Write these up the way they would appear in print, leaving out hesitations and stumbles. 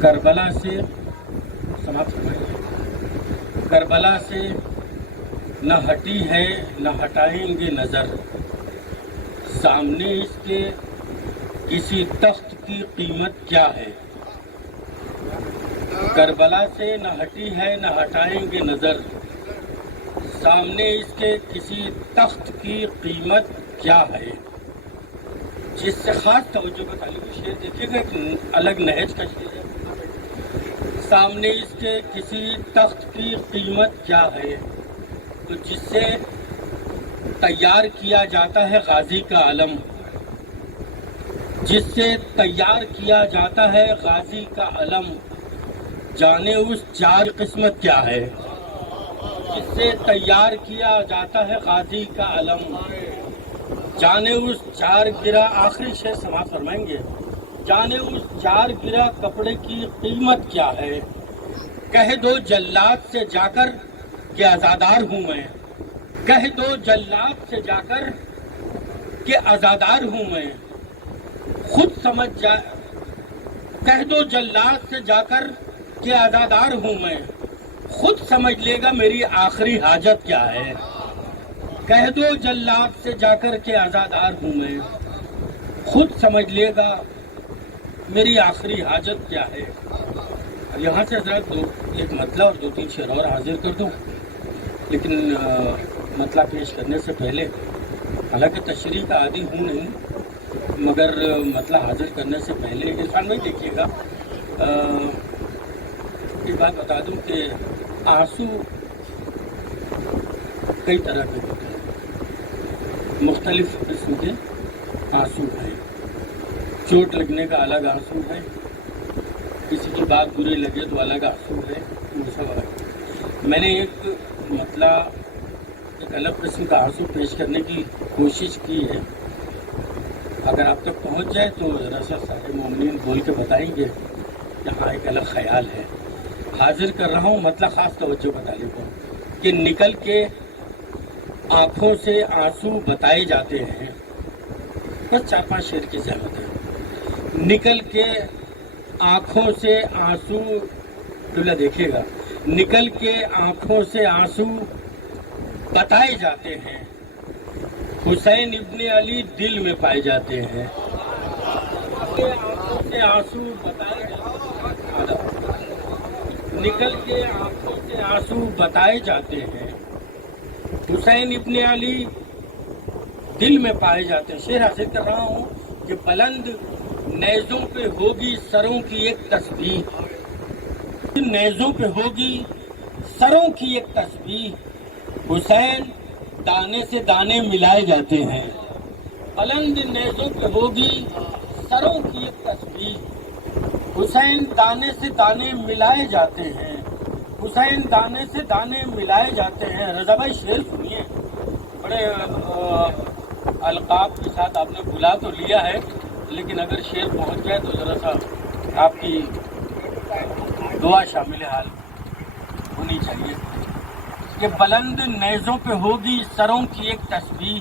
کربلا سے سماپت فرمائیے، کربلا سے نہ ہٹی ہے نہ ہٹائیں گے نظر، سامنے اس کے کسی تخت کی قیمت کیا ہے۔ کربلا سے نہ ہٹی ہے نہ ہٹائیں گے نظر، سامنے اس کے کسی تخت کی قیمت کیا ہے۔ جس سے خاص توجہ کا تعلق شعر دیکھیے گا، ایک الگ نہج کا شعر ہے۔ سامنے اس کے کسی تخت کی قیمت کیا ہے، تو جس سے تیار کیا جاتا ہے غازی کا علم، جس سے تیار کیا جاتا ہے غازی کا علم، جانے اس چار قسمت کیا ہے۔ جس سے تیار کیا جاتا ہے غازی کا علم، جانے اس چار گرا، آخری شعر سماعت فرمائیں گے، جانے اس چار گرا کپڑے کی قیمت کیا ہے۔ کہہ دو جلاد سے جا کر کہ آزادار ہوں میں، کہہ دو جلاد سے جا کر کہ آزادار ہوں میں، خود سمجھ جا، کہہ دو جلاد سے جا کر کہ آزادار ہوں میں، خود سمجھ لے گا میری آخری حاجت کیا ہے۔ کہہ دو جلاد سے جا کر کے آزادار ہوں میں، خود سمجھ لے گا میری آخری حاجت کیا ہے۔ یہاں سے حضرت ایک مطلع اور دو تین شعر اور حاضر کر دوں، لیکن مطلع پیش کرنے سے پہلے، حالانکہ تشریح کا عادی ہوں نہیں، مگر مطلع حاضر کرنے سے پہلے عرفان بھائی دیکھیے گا، یہ بات بتا دوں کہ آنسو کئی طرح کے ہوتے ہیں، مختلف قسم کے آنسو ہیں۔ چوٹ لگنے کا الگ آنسو ہے، کسی کی بات بری لگے تو الگ آنسو ہے، وہ سب الگ۔ میں نے ایک مطلع ایک الگ قسم کا آنسو پیش کرنے کی کوشش کی ہے، اگر آپ تک پہنچ جائے تو ذرا سا سارے مومنین بول کے بتائیں گے کہ ہاں ایک الگ خیال ہے۔ حاضر کر رہا ہوں مطلع، خاص توجہ بتا لیتا ہوں کہ نکل کے آنکھوں سے آنسو بتائے جاتے ہیں، بس 4-5 شعر کی زحمت ہے۔ نکل کے آنکھوں سے آنسو، قبلہ دیکھیے گا، نکل کے آنکھوں سے آنسو بتائے جاتے ہیں، حسین ابن علی دل میں پائے جاتے ہیں۔ آنکھوں سے آنسو بتائے جاتے ہیں، نکل کے آنکھوں سے آنسو بتائے جاتے ہیں، حسین ابن علی دل میں پائے جاتے ہیں۔ شعر حاصل کر رہا ہوں کہ بلند نیزوں پہ ہوگی سروں کی ایک تسبیح، نیزوں پہ ہوگی سروں کی ایک تسبیح، حسین دانے سے دانے ملائے جاتے ہیں۔ بلند نیزوں پہ ہوگی سروں کی ایک تسبیح، حسین دانے سے دانے ملائے جاتے ہیں، حسین دانے سے دانے ملائے جاتے ہیں۔ رضا بھائی شعر سنیے، بڑے القاب کے ساتھ آپ نے بلا تو لیا ہے، لیکن اگر شعر پہنچ جائے تو ذرا سا آپ کی دعا شامل حال ہونی چاہیے کہ بلند نیزوں پہ ہوگی سروں کی ایک تسبیح،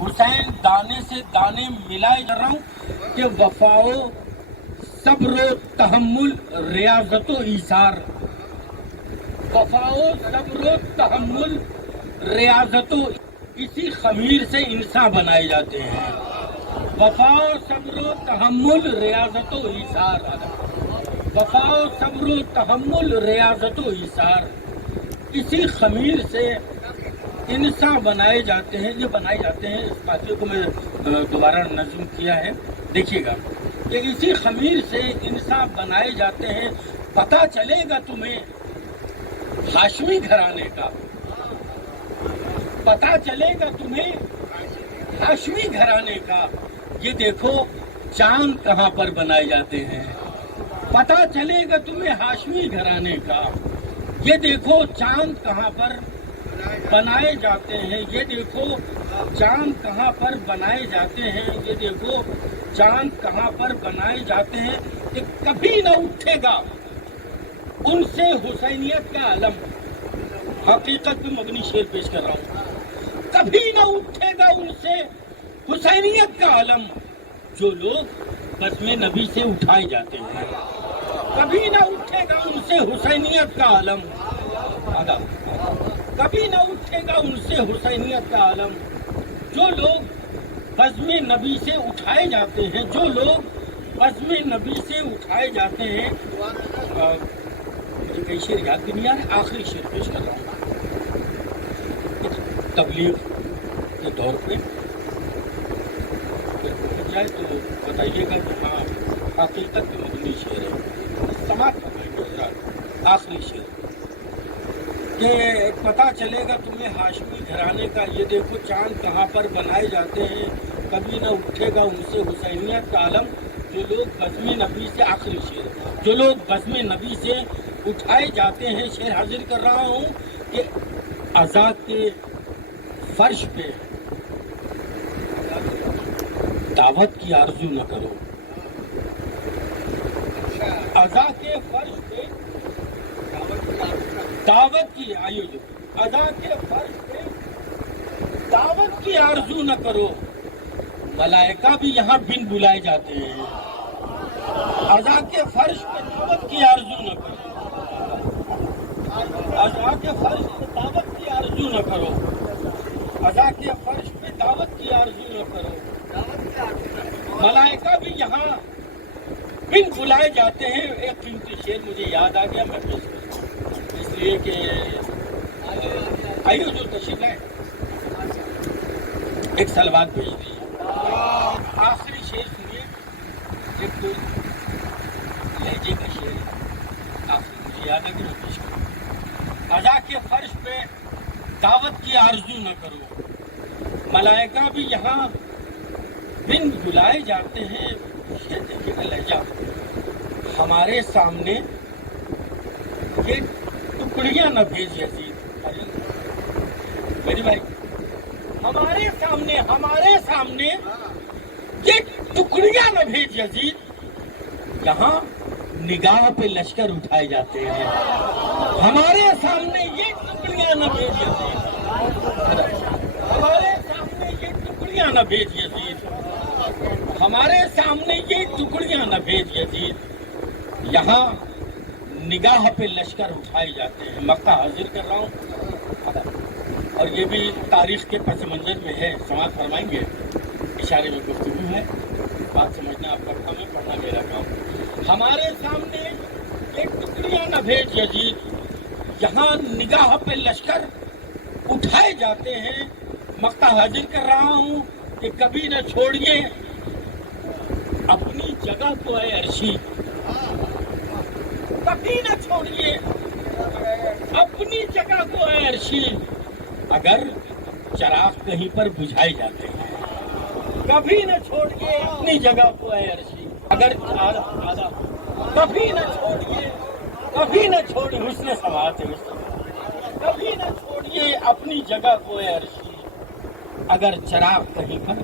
حسین دانے سے دانے ملائے جا رہا ہوں کہ وفا و صبر و تحمل ریاضت و ایثار، وفا و صبر و تحمل ریاضت و اسی خمیر سے انسان بنائے جاتے ہیں۔ وفا و صبر و تحمل ریاضت و ایثار، وفا و صبر و تحمل ریاضت و ایثار، اسی خمیر سے انسان بنائے جاتے ہیں۔ یہ بنائے جاتے ہیں، اس قافیے کو میں دوبارہ نظم کیا ہے، دیکھیے گا کہ اسی خمیر سے انسان بنائے جاتے ہیں۔ پتہ چلے گا تمہیں ہاشمی گھرانے کا، پتہ چلے گا تمہیں ہاشمی گھرانے کا، یہ دیکھو چاند کہاں پر بنائے جاتے ہیں۔ پتہ چلے گا تمہیں ہاشمی گھرانے کا، یہ دیکھو چاند کہاں پر بنائے جاتے ہیں، یہ دیکھو چاند کہاں پر بنائے جاتے ہیں، یہ دیکھو چاند کہاں پر بنائے جاتے ہیں، کہ کبھی نہ اٹھے گا ان سے حسینیت کا علم۔ حقیقت پہ مبنی شعر پیش کر رہا ہوں، کبھی نہ اٹھے گا ان سے حسینیت کا علم، جو لوگ بزم نبی سے اٹھائے جاتے ہیں۔ کبھی نہ اٹھے گا ان سے حسینیت کا علم، کبھی نہ اٹھے گا ان سے حسینیت کا علم۔ جو لوگ بزم نبی سے اٹھائے جاتے ہیں، جو لوگ بزم نبی سے اٹھائے جاتے ہیں، مجھے کئی شعر یاد بھی نہیں آ رہے، آخری شعر پیش کر رہا ہوں۔ تبلیغ کے دور پہ پہنچ جائے تو بتائیے گا کہ ہاں حقیقت میں مدنی شعر ہے، سماعت فرمائیں گے حضرات۔ آخری شعر کہ پتہ چلے گا تمہیں ہاشمی گھرانے کا، یہ دیکھو چاند کہاں پر بنائے جاتے ہیں، کبھی نہ اٹھے گا ان سے حسینیت کا علم۔ جو لوگ بزم نبی سے، آخری شعر، جو لوگ بزم نبی سے اٹھائے جاتے ہیں، شعر حاضر کر رہا ہوں کہ عزا کے فرش پہ دعوت کی آرزو نہ کرو، عزا کے فرش پہ دعوت کی، آئیے جو عزا کے فرش پہ دعوت کی آرزو نہ کرو، ملائکہ بھی یہاں بن بلائے جاتے ہیں۔ عزا کے فرش پہ دعوت کی آرزو نہ کرو، عزا کے فرش پہ دعوت کی آرزو نہ کرو، عزا کے فرش پہ دعوت کی آرزو نہ کرو، ملائکہ بھی یہاں بن بلائے جاتے ہیں۔ ایک قیمتی شعر مجھے یاد آ گیا، میں پیش کرتا ہوں، اس لیے کہ آئیے جو تشریف لائیں ایک سلوات بھیج دیجیے۔ آخری شعر سنیے، ایک تو لہجے کا شعر ہے، آخری مجھے یاد ہے کہ میں پیش کروں۔ عزا کے فرش پہ دعوت کی آرزو نہ کرو، ملائکہ بھی یہاں بن بلائے جاتے ہیں۔ یہ دیکھیے گا لہجہ، ہمارے سامنے یہ ٹکڑیاں نہ بھیج یزید، میری بھائی، ہمارے سامنے یہ ٹکڑیاں نہ بھیج یزید، یہاں نگاہ پہ لشکر اٹھائے جاتے ہیں۔ ہمارے سامنے یہ ٹکڑیاں نہ بھیج یزید، ہمارے سامنے یہ ٹکڑیاں نہ بھیج یزید، ہمارے سامنے یہ ٹکڑیاں نہ بھیج یزید، یہاں نگاہ پہ لشکر اٹھائے جاتے ہیں۔ مکہ حاضر کر رہا ہوں، اور یہ بھی تاریخ کے پس منظر میں ہے، سماعت فرمائیں گے، اشارے میں گفتگو ہے، بات سمجھنا آپ کا کام ہے، پڑھنا میرا کام۔ ہمارے سامنے یہ ٹکڑیاں نہ بھیج یزید، یہاں نگاہ پہ لشکر اٹھائے جاتے ہیں۔ مکہ حاضر کر رہا ہوں کہ کبھی نہ چھوڑیے اپنی جگہ کو اے عرشی، کبھی نہ چھوڑیے اپنی جگہ کو اے عرشی، اگر چراغ کہیں پر بجھائے جاتے ہیں، کبھی نہ چھوڑیے اپنی جگہ کو اے عرشی، اگر کبھی نہ چھوڑیے، کبھی نہ چھوڑیے، حسن سماعت ہے، کبھی نہ چھوڑیے اپنی جگہ کو اے عرشی، اگر چراغ کہیں پر